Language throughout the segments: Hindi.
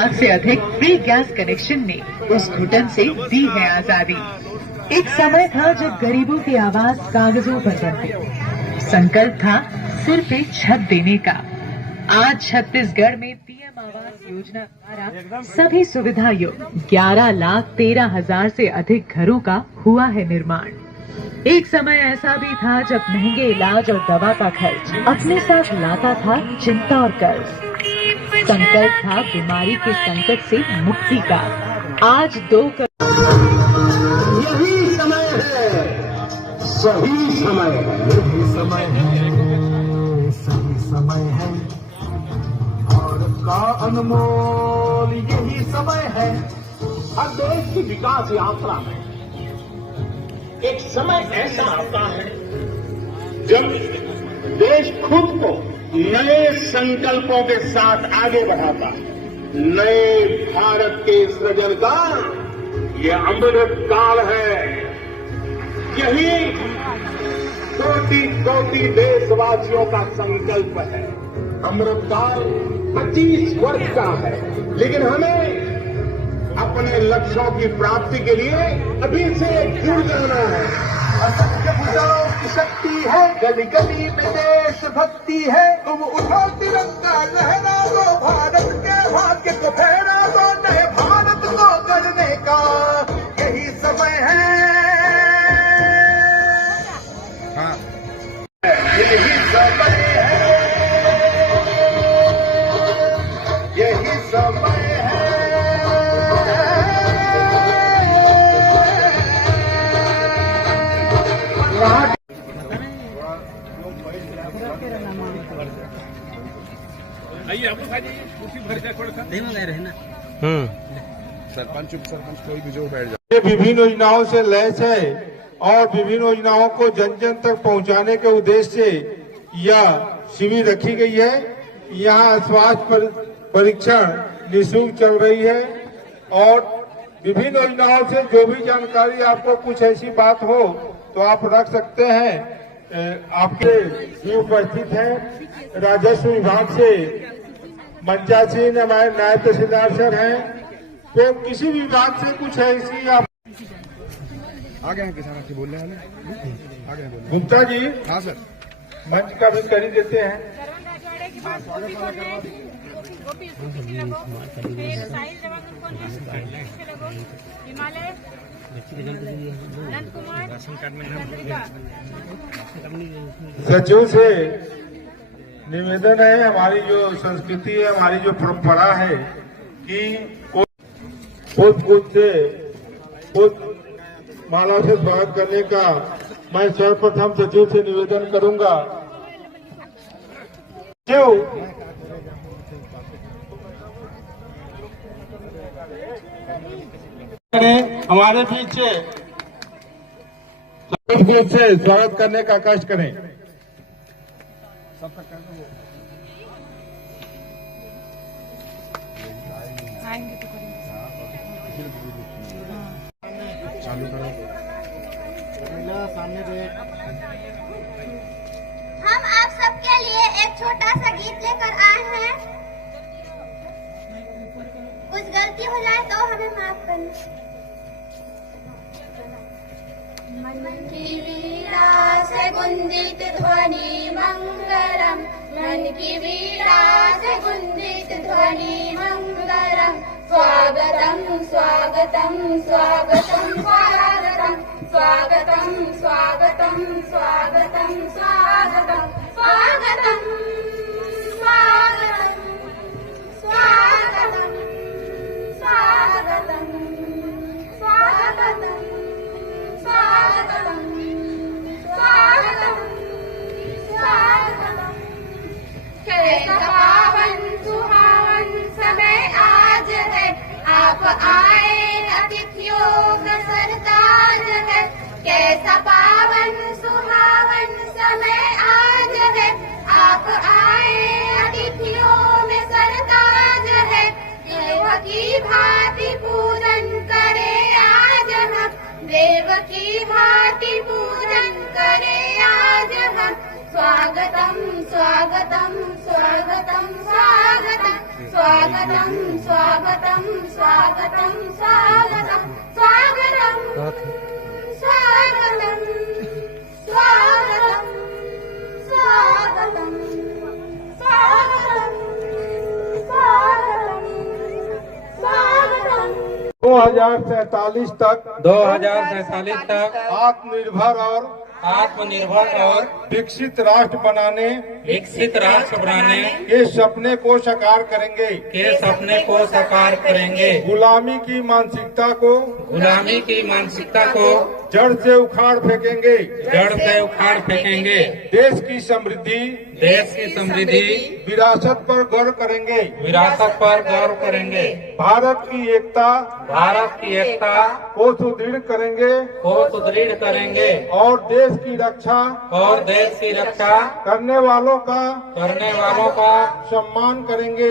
लाख से अधिक फ्री गैस कनेक्शन ने उस घुटन से दी है आजादी। एक समय था जब गरीबों की आवाज कागजों पर बनती, संकल्प था सिर्फ एक छत देने का। आज छत्तीसगढ़ में पीएम आवास योजना द्वारा सभी सुविधा युक्त 11,13,000 से अधिक घरों का हुआ है निर्माण। एक समय ऐसा भी था जब महंगे इलाज और दवा का खर्च अपने साथ लाता था चिंता और कर्ज। संकल्प था बीमारी के संकट से मुक्ति का। आज 2 यही समय है, सही समय है, यही समय है, सही समय है, भारत का अनमोल यही समय है। हर देश की विकास यात्रा में एक समय ऐसा आता है जब देश खुद को नए संकल्पों के साथ आगे बढ़ाता है। नए भारत के सृजन का ये अमृत काल है। यही कोटि कोटि देशवासियों का संकल्प है। अमृत काल 25 वर्ष का है, लेकिन हमें अपने लक्ष्यों की प्राप्ति के लिए अभी से जुड़ जाना है। असंख्य भुजाओं की शक्ति है, गली गली में देश भक्ति है। तुम उठो तिरंगा लहरा दो, भारत के भाग्य को फहरा दो, नए भारत को गढ़ने का यही समय है। हाँ, यही समय है, यही समय है। सरपंच कोई भी जो बैठ जाए। विभिन्न योजनाओं से लैस है और विभिन्न योजनाओं को जन जन तक पहुंचाने के उद्देश्य से यह शिविर रखी गई है। यहाँ स्वास्थ्य परीक्षण निःशुल्क चल रही है और विभिन्न योजनाओं से जो भी जानकारी आपको कुछ ऐसी बात हो तो आप रख सकते हैं। आपके भी उपस्थित हैं राजस्व विभाग से मंचा सिंह हमारे नायब तहसीलदार सर हैं। तो किसी भी बात से कुछ ऐसी आप आगे हैं किसान अच्छी बोल रहे हैं, आगे हैं बोल। गुप्ता जी, हाँ सर, मंच का भी कर ही देते हैं। सचिव से निवेदन है, हमारी जो संस्कृति है, हमारी जो परंपरा है कि पुष्प से माला से स्वागत करने का मैं सर्वप्रथम सचिव से निवेदन करूंगा। हमारे बीच से स्वागत करने का कष्ट करें। हम आप सबके लिए एक छोटा सा गीत लेकर आए हैं। कुछ गलती हो जाए तो हमें माफ करना। मन की वीणा से गुंजित ध्वनि मंगलम, मन की वीणा से गुंजित ध्वनि मंगलम। स्वागतम स्वागतम स्वागतम स्वागतम स्वागतम स्वागतम स्वागतम स्वागतम स्वागतम स्वागतम स्वागतम स्वागतम स्वागतम स्वागतम स्वागतम स्वागतम। कैसा पावन सुहावन समय आज है, आप आए अतिथियों का सरताज है। कैसा पावन सुहावन समय आज है, आप आए अतिथियों में सरताज है। देव की भांति पूजन करे आज हम, देव की भांति पूजन करे आज हम। स्वागतम स्वागतम स्वागतम स्वागतम स्वागतम स्वागतम स्वागतम स्वागतम स्वागतम स्वागतम स्वागतम स्वागतम स्वागतम स्वागतम स्वागतम 2047 तक आत्मनिर्भर और विकसित राष्ट्र बनाने के सपने को साकार करेंगे। गुलामी की मानसिकता को जड़ से उखाड़ फेंकेंगे। देश की समृद्धि विरासत पर गौर करेंगे। भारत की एकता को सुदृढ़ करेंगे और देश की रक्षा करने वालों का सम्मान करेंगे।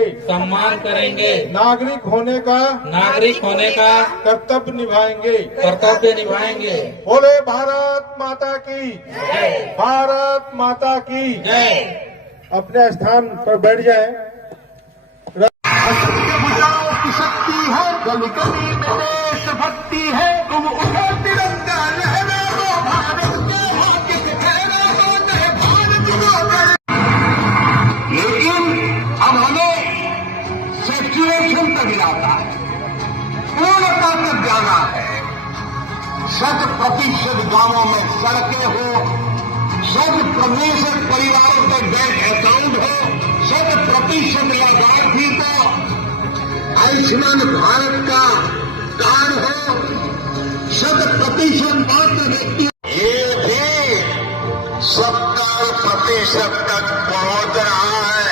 नागरिक होने का कर्तव्य निभाएंगे। बोले भारत माता की जय। अपने स्थान पर बैठ जाए। बुझाओ की शक्ति है, गली गली में देशभक्ति है। तुम उठो तिरंगा लहरा दो, भारत के भाग्य से ठहरा दो, जय भारत को। लेकिन अब हमें सेचुरेशन तक जाना है, पूर्णता तक जाना है। 100% गांवों में सड़कें हो, 100% परिवारों के बैंक अकाउंट हो, 100% लाभार्थी को आयुष्मान भारत का कार्ड हो, 100% मात्र व्यक्ति ये भी 70% तक पहुंच रहा है।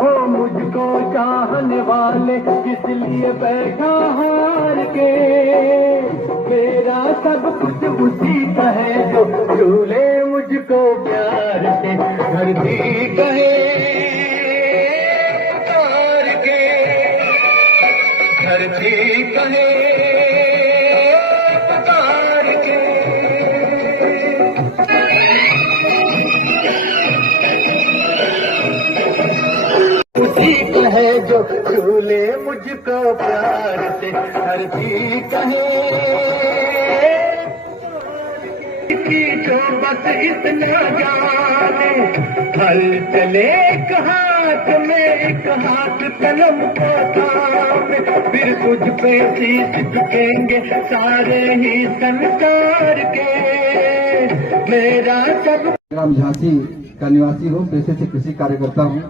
ओ मुझको चाहने वाले किस लिए बैठा हार के, मेरा सब कुछ उसी का है जो झूले मुझको प्यार से। धरती कहे तार के, धरती कहे तार के। उसी को है जो झूले मुझको प्यार से। धरती कहे जो बस इतना जाने, हल चले एक हाथ में, एक हाथ कलम का काम, फिर तुझ पे शीश झुकेंगे सारे ही संसार के। मेरा सब ग्राम झांसी का निवासी हूँ, पेशे से कृषि कार्यकर्ता हूँ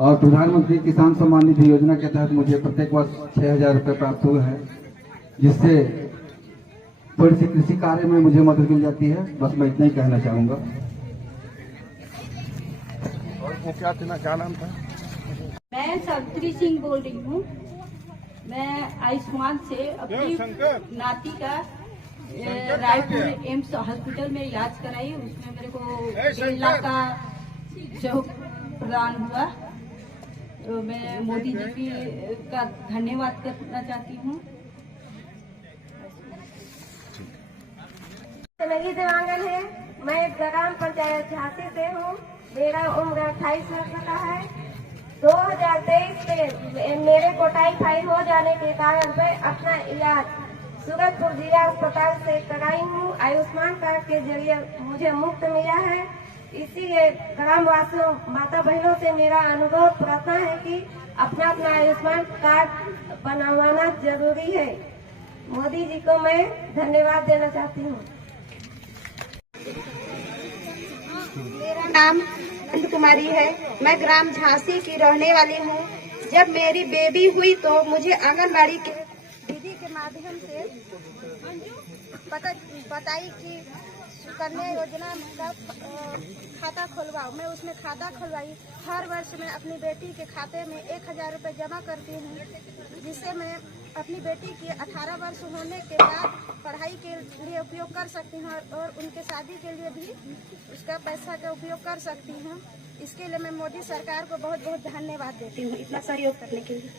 और प्रधानमंत्री किसान सम्मान निधि योजना के तहत मुझे प्रत्येक वर्ष 6,000 रुपये प्राप्त हुए हैं, जिससे थोड़ी सी कृषि कार्य में मुझे मदद मिल जाती है। बस मैं इतना ही कहना चाहूंगा। और वो क्या नाम था? मैं सावित्री सिंह बोल रही हूँ। मैं आयुष्मान से अपनी नाती का रायपुर एम्स हॉस्पिटल में इलाज कराई। उसमें मेरे को 1.5 लाख का सहयोग प्रदान हुआ। तो मैं मोदी जी का धन्यवाद करना चाहती हूँ। नगी देवांगन है। मैं ग्राम पंचायत झांसी से हूँ। मेरा उम्र 28 वर्ष का है। 2023 में मेरे को टाइफाइड हो जाने के कारण मैं अपना इलाज सूरजपुर जिला अस्पताल से कराई हूँ। आयुष्मान कार्ड के जरिए मुझे मुफ्त मिला है। इसीलिए ग्राम वासियों माता बहनों से मेरा अनुभव प्रार्थना है कि अपना अपना आयुष्मान कार्ड बनवाना जरूरी है। मोदी जी को मैं धन्यवाद देना चाहती हूँ। मेरा नाम नंद कुमारी है। मैं ग्राम झांसी की रहने वाली हूँ। जब मेरी बेबी हुई तो मुझे आंगनबाड़ी के दीदी के माध्यम से बताई कि सुकन्या योजना का खाता खुलवाओ। मैं उसमें खाता खुलवाई। हर वर्ष मैं अपनी बेटी के खाते में 1,000 रुपये जमा करती हूँ, जिससे मैं अपनी बेटी की 18 वर्ष होने के बाद पढ़ाई के लिए उपयोग कर सकती हूँ और उनके शादी के लिए भी उसका पैसा का उपयोग कर सकती हूँ। इसके लिए मैं मोदी सरकार को बहुत बहुत धन्यवाद देती हूँ इतना सहयोग करने के लिए।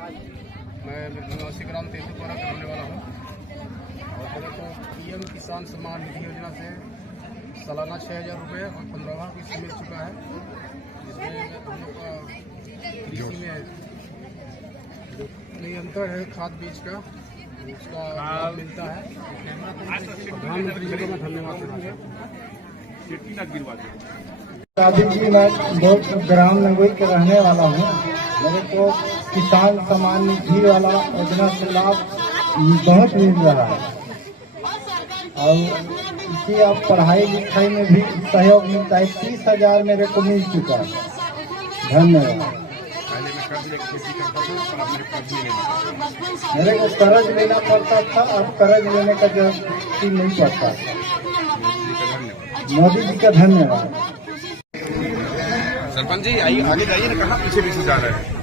मैं निवासी ग्राम तेंदुपुरा का रहने वाला हूँ और मेरे को पीएम किसान सम्मान निधि योजना से सालाना 6,000 रुपये और 15वां किस्त मिल चुका है, जिसमें हम लोग का कृषि में निरंतर है खाद बीज का उसका लाभ मिलता है। प्रधानमंत्री जी को मैं धन्यवाद देना चाहता राजीव जी, मैं बहुत ग्राम नगोई के रहने वाला हूँ। मेरे को किसान सम्मान निधि वाला योजना से लाभ बहुत मिल रहा है और इसी अब पढ़ाई लिखाई में भी सहयोग मिलता है। 30,000 मेरे को मिल चुका है। धन्यवाद। मेरे को कर्ज लेना पड़ता था, अब कर्ज लेने का जरूरत नहीं पड़ता। मोदी जी का धन्यवाद। सरपंच जी आइए, आगे जाइए ना, कहाँ पीछे पीछे जा रहे हैं।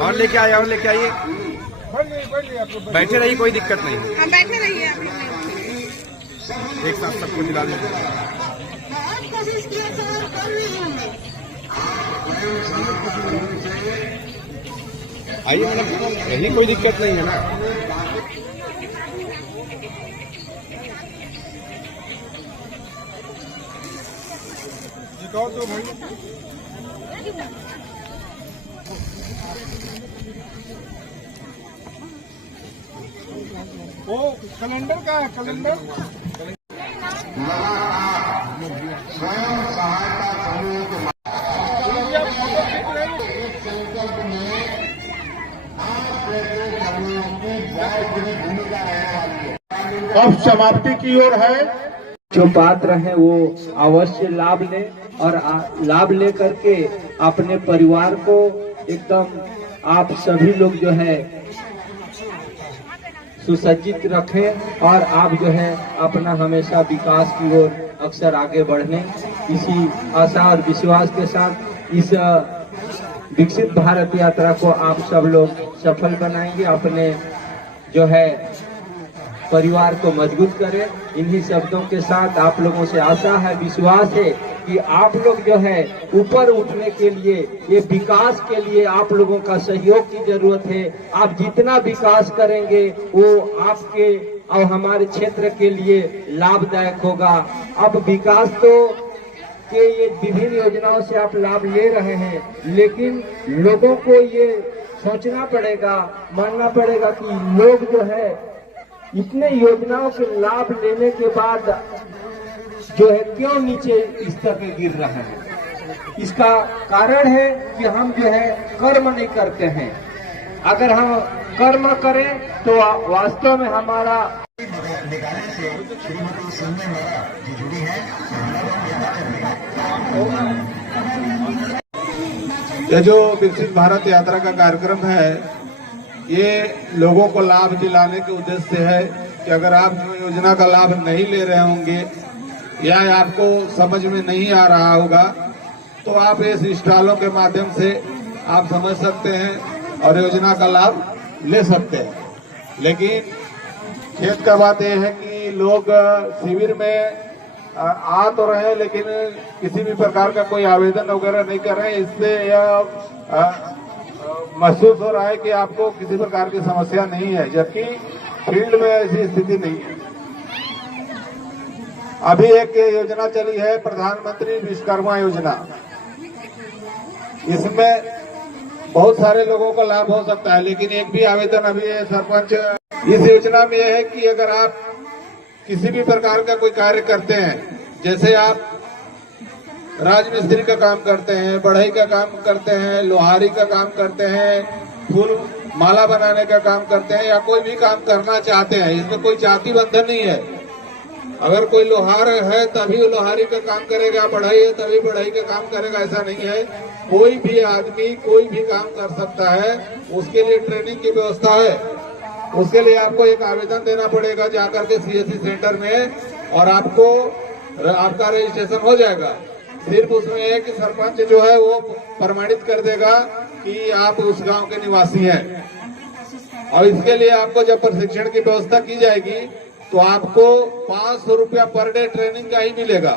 और लेके आइए, और लेके आइए, बैठे रहिए, कोई दिक्कत नहीं है। हम बैठे रहिए, एक साथ सबको मिला दीजिए। आइए मैडम, यही कोई दिक्कत नहीं है ना। तो भाई वो कैलेंडर का है, कैलेंडर अब समाप्ति की ओर है। जो पात्र हैं वो अवश्य लाभ लें और लाभ ले करके अपने परिवार को एकदम आप सभी लोग जो है सुसज्जित रखें और आप जो है अपना हमेशा विकास की ओर अक्सर आगे बढ़ने, इसी आशा और विश्वास के साथ इस विकसित भारत यात्रा को आप सब लोग सफल बनाएंगे, अपने जो है परिवार को मजबूत करें। इन्हीं शब्दों के साथ आप लोगों से आशा है, विश्वास है कि आप लोग जो है ऊपर उठने के लिए, ये विकास के लिए आप लोगों का सहयोग की जरूरत है। आप जितना विकास करेंगे वो आपके और हमारे क्षेत्र के लिए लाभदायक होगा। अब विकास तो के ये विभिन्न योजनाओं से आप लाभ ले रहे हैं, लेकिन लोगों को ये सोचना पड़ेगा, मानना पड़ेगा कि लोग जो है इतने योजनाओं के लाभ लेने के बाद जो है क्यों नीचे स्तर पे गिर रहे हैं। इसका कारण है कि हम जो है कर्म नहीं करते हैं। अगर हम कर्म करें तो वास्तव में हमारा ये जो विकसित भारत यात्रा का कार्यक्रम है, ये लोगों को लाभ दिलाने के उद्देश्य से है कि अगर आप योजना का लाभ नहीं ले रहे होंगे या आपको समझ में नहीं आ रहा होगा तो आप इस स्टॉलों के माध्यम से आप समझ सकते हैं और योजना का लाभ ले सकते हैं। लेकिन खेद का बात यह है कि लोग शिविर में आ तो रहे हैं लेकिन किसी भी प्रकार का कोई आवेदन वगैरह नहीं कर रहे हैं। इससे यह महसूस हो रहा है कि आपको किसी प्रकार की समस्या नहीं है, जबकि फील्ड में ऐसी स्थिति नहीं है। अभी एक योजना चली है प्रधानमंत्री विश्वकर्मा योजना, इसमें बहुत सारे लोगों को लाभ हो सकता है, लेकिन एक भी आवेदन अभी सरपंच इस योजना में यह है कि अगर आप किसी भी प्रकार का कोई कार्य करते हैं, जैसे आप राजमिस्त्री का काम करते हैं, बढ़ई का काम करते हैं, लोहारी का काम करते हैं, फूल माला बनाने का काम करते हैं या कोई भी काम करना चाहते हैं, इसमें कोई जाति बंधन नहीं है। अगर कोई लोहार है तभी वो लोहारी का काम करेगा, बढ़ई है तभी बढ़ई का काम करेगा, ऐसा नहीं है। कोई भी आदमी कोई भी काम कर सकता है, उसके लिए ट्रेनिंग की व्यवस्था है। उसके लिए आपको एक आवेदन देना पड़ेगा जाकर के सीएससी सेंटर में और आपका रजिस्ट्रेशन हो जाएगा। सिर्फ उसमें है कि सरपंच जो है वो प्रमाणित कर देगा कि आप उस गांव के निवासी हैं, और इसके लिए आपको जब प्रशिक्षण की व्यवस्था की जाएगी तो आपको 500 रुपया पर डे ट्रेनिंग का ही मिलेगा।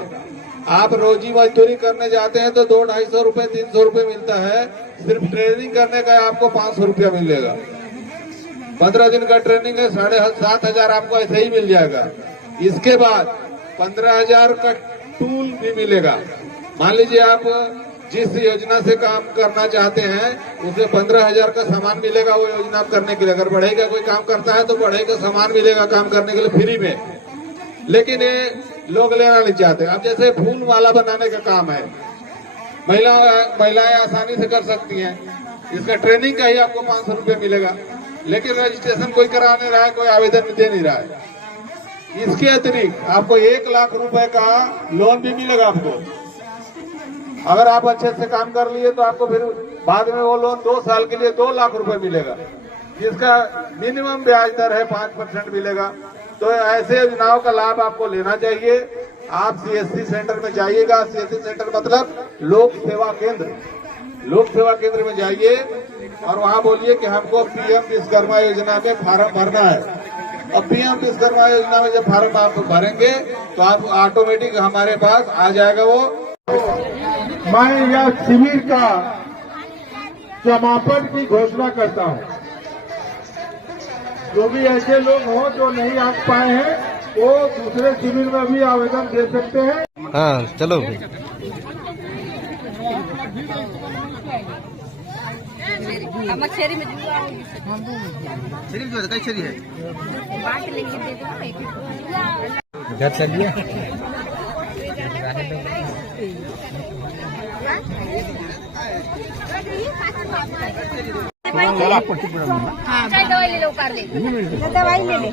आप रोजी मजदूरी करने जाते हैं तो 200-250 रुपए 300 रुपए मिलता है। सिर्फ ट्रेनिंग करने का आपको 500 रुपया मिलेगा। 15 दिन का ट्रेनिंग है, 7,500 आपको ऐसे ही मिल जाएगा। इसके बाद 15,000 का टूल भी मिलेगा। मान लीजिए आप जिस योजना से काम करना चाहते हैं उसे 15,000 का सामान मिलेगा वो योजना आप करने के लिए। अगर बढ़ई का कोई काम करता है तो बढ़ई का सामान मिलेगा काम करने के लिए फ्री में। लेकिन ये लोग लेना नहीं चाहते। अब जैसे फूल माला बनाने का काम है, महिलाएं आसानी से कर सकती हैं। इसका ट्रेनिंग का ही आपको 500 रुपये मिलेगा। लेकिन रजिस्ट्रेशन कोई करा नहीं रहा है, कोई आवेदन दे नहीं रहा है। इसके अतिरिक्त आपको 1 लाख रुपए का लोन भी मिलेगा आपको। अगर आप अच्छे से काम कर लिए तो आपको फिर बाद में वो लोन 2 साल के लिए 2 लाख रुपए मिलेगा, जिसका मिनिमम ब्याज दर है 5% मिलेगा। तो ऐसे योजनाओं का लाभ आपको लेना चाहिए। आप सीएससी सेंटर में जाइएगा। सीएससी सेंटर मतलब लोक सेवा केंद्र। लोक सेवा केंद्र में जाइए और वहाँ बोलिए कि हमको पीएम विश्वकर्मा योजना में फार्म भरना है। और पीएम विश्वकर्मा योजना में जब फार्म आप भरेंगे तो आप ऑटोमेटिक हमारे पास आ जाएगा वो। मैं यह शिविर का समापन की घोषणा करता हूँ। जो भी ऐसे लोग हों जो नहीं आ पाए हैं वो दूसरे शिविर में भी आवेदन दे सकते हैं। हाँ चलो भाई। घर चलिए। दवाई ले लो, दवाई ले ले।